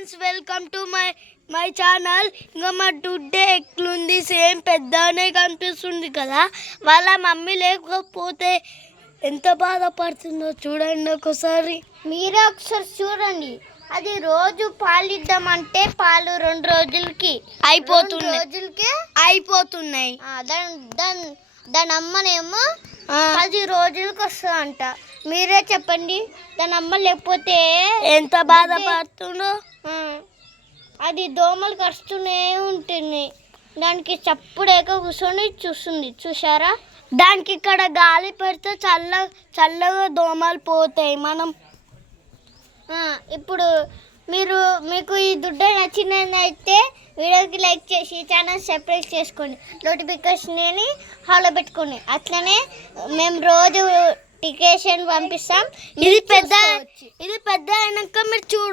Friends welcome to my my channel. ఇంకా మా టుడ్డే ఎట్లుంది? సేమ్ పెద్దనే కనిపిస్తుంది కదా. వాళ్ళ మమ్మీ లేకపోతే ఎంత బాధపడుతుందో చూడండి ఒకసారి. మీరే ఒకసారి చూడండి. అది రోజు పాలు ఇద్దామంటే పాలు రెండు రోజులకి. అయిపోతున్నాయి. రోజులకే? అయిపోతున్నాయి. దాని దాని దాని అమ్మనేమో పది రోజులకి వస్తుందంట మీరే చెప్పండి. దాని అమ్మ లేకపోతే ఎంత బాధపడుతుందో అది దోమలు కరుస్తూనే ఉంటుంది. దానికి చప్పుడేక కూర్చొని చూస్తుంది. చూసారా దానికి ఇక్కడ గాలి పెడితే చల్ల చల్లగా దోమలు పోతాయి. మనం ఇప్పుడు మీరు మీకు ఈ దుడ్డ నచ్చినదైతే వీడియోకి లైక్ చేసి ఛానల్ సబ్స్క్రైబ్ చేసుకోండి. నోటిఫికేషన్ అని హాలో పెట్టుకోండి. అట్లనే మేము రోజు టికేషన్ పంపిస్తాం ఇది పెద్ద. ఇది పెద్ద అయినాక మీరు చూడు